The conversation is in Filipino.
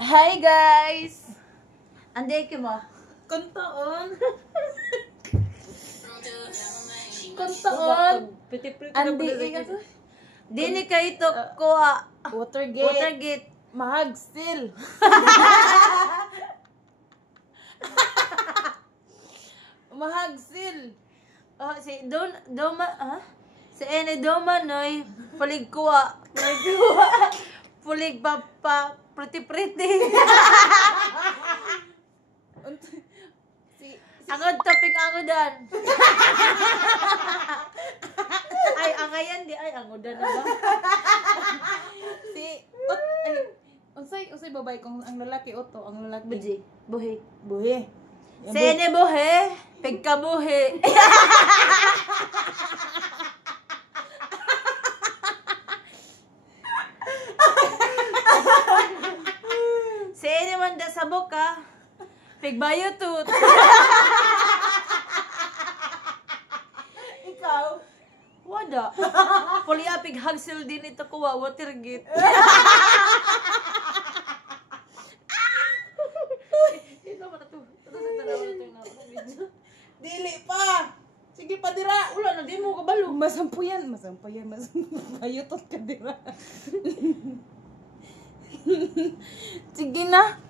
Hi guys! Andi ka mo? Kontoon. Andi ka to? Dini kayo to kuha. Watergate. Mahag still. Mahag still. Oh, si Doma, ha? Si Ene Doma noy pulig kuha. Pulig pa pretty. Angod topping angodan. Ay, angayan di ay angodan na ba? Unsay babay kung ang lalaki oto, ang lalaki Buji, buhi. buhi. Si Ene buhi, pigka buhi. Si Ene man da sa boka, pigbayo tut. Ikaw, Wada. Puliapig hagsil din ito kuha, watergate. dili pa. Sige pa dira. Wala na, di mo kabalo. Masampuyan. Ayutot ka dira. Sige na.